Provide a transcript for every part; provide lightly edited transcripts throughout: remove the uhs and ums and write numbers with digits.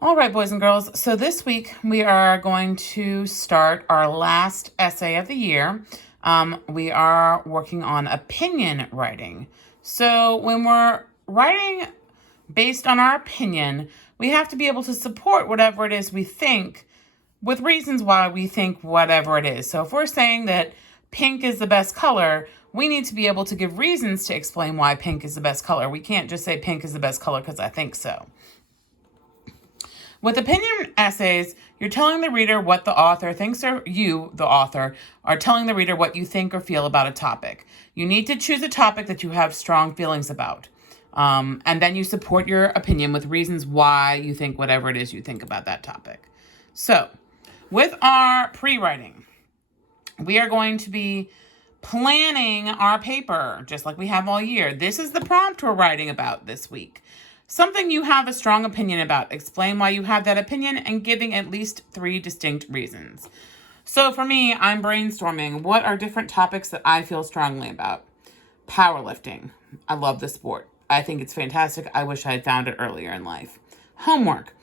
All right, boys and girls. So this week we are going to start our last essay of the year. We are working on opinion writing. So when we're writing based on our opinion, we have to be able to support whatever it is we think with reasons why we think whatever it is. So if we're saying that pink is the best color, we need to be able to give reasons to explain why pink is the best color. We can't just say pink is the best color because I think so. With opinion essays, you're telling the reader what the author thinks, or you, the author, are telling the reader what you think or feel about a topic. You need to choose a topic that you have strong feelings about. And then you support your opinion with reasons why you think whatever it is you think about that topic. So, with our pre-writing, we are going to be planning our paper, just like we have all year. This is the prompt we're writing about this week. Something you have a strong opinion about. Explain why you have that opinion and giving at least 3 distinct reasons. So for me, I'm brainstorming what are different topics that I feel strongly about. Powerlifting. I love the sport. I think it's fantastic. I wish I had found it earlier in life. Homework.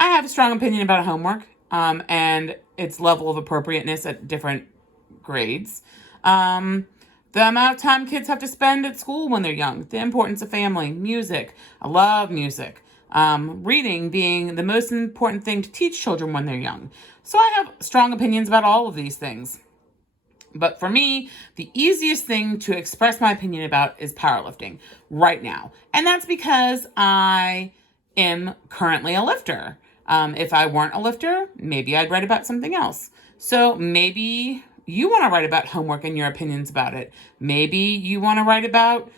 I have a strong opinion about homework and its level of appropriateness at different grades. The amount of time kids have to spend at school when they're young, the importance of family, music. I love music. Reading being the most important thing to teach children when they're young. So I have strong opinions about all of these things. But for me, the easiest thing to express my opinion about is powerlifting right now. And that's because I am currently a lifter. If I weren't a lifter, maybe I'd write about something else. So maybe you want to write about homework and your opinions about it. Maybe you want to write about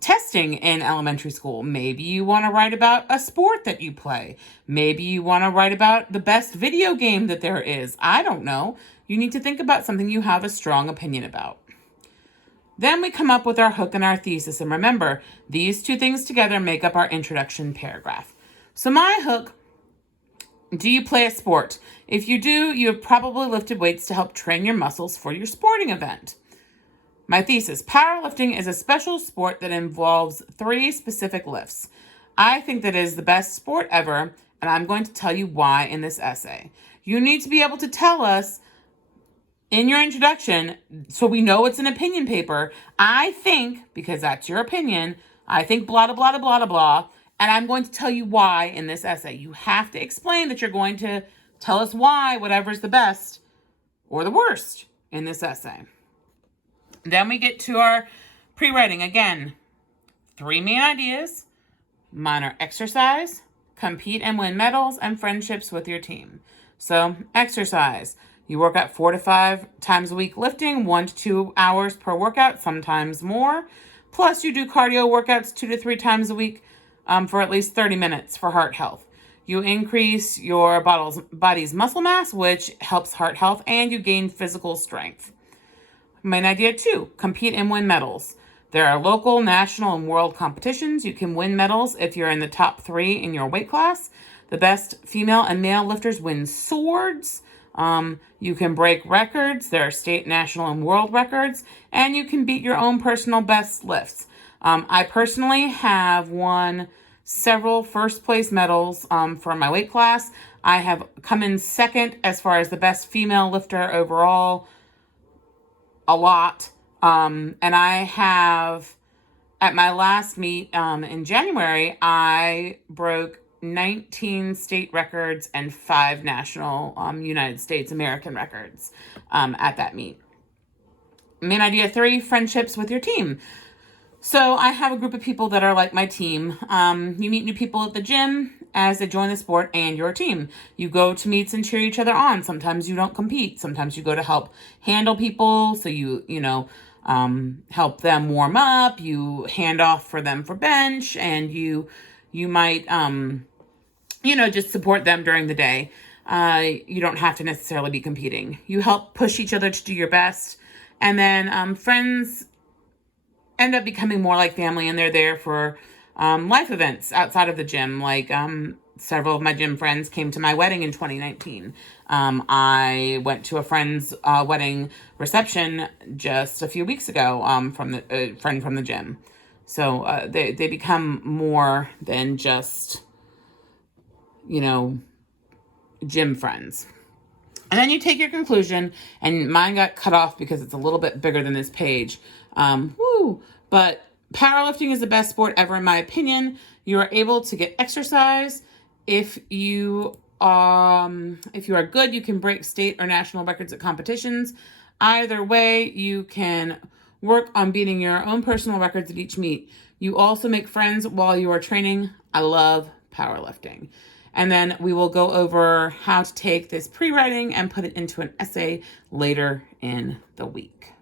testing in elementary school. Maybe you want to write about a sport that you play. Maybe you want to write about the best video game that there is. I don't know. You need to think about something you have a strong opinion about. Then we come up with our hook and our thesis. And remember, these 2 things together make up our introduction paragraph. So my hook: do you play a sport? If you do, you have probably lifted weights to help train your muscles for your sporting event. My thesis: powerlifting is a special sport that involves 3 specific lifts. I think that is the best sport ever, and I'm going to tell you why in this essay. You need to be able to tell us in your introduction, so we know it's an opinion paper. I think, because that's your opinion, I think blah, blah, blah, blah, blah, blah. And I'm going to tell you why in this essay. You have to explain that you're going to tell us why whatever's the best or the worst in this essay. Then we get to our pre-writing. Again, 3 main ideas: minor exercise, compete and win medals, and friendships with your team. So, exercise. You work out 4 to 5 times a week lifting, 1 to 2 hours per workout, sometimes more. Plus, you do cardio workouts 2 to 3 times a week for at least 30 minutes for heart health. You increase your body's muscle mass, which helps heart health, and you gain physical strength. Main idea 2, compete and win medals. There are local, national, and world competitions. You can win medals if you're in the top 3 in your weight class. The best female and male lifters win swords. You can break records. There are state, national, and world records. And you can beat your own personal best lifts. I personally have won several first place medals for my weight class. I have come in second as far as the best female lifter overall a lot. And I have, at my last meet in January, I broke 19 state records and 5 national United States American records at that meet. Main idea 3, friendships with your team. So I have a group of people that are like my team. You meet new people at the gym as they join the sport and your team. You go to meets and cheer each other on. Sometimes you don't compete. Sometimes you go to help handle people. So you help them warm up. You hand off for them for bench, and you might, just support them during the day. You don't have to necessarily be competing. You help push each other to do your best. And then friends end up becoming more like family, and they're there for life events outside of the gym. Like several of my gym friends came to my wedding in 2019. I went to a friend's wedding reception just a few weeks ago from the friend from the gym. So they become more than just, gym friends. And then you take your conclusion, and mine got cut off because it's a little bit bigger than this page. But powerlifting is the best sport ever, in my opinion. You are able to get exercise. If you are good, you can break state or national records at competitions. Either way, you can work on beating your own personal records at each meet. You also make friends while you are training. I love powerlifting. And then we will go over how to take this pre-writing and put it into an essay later in the week.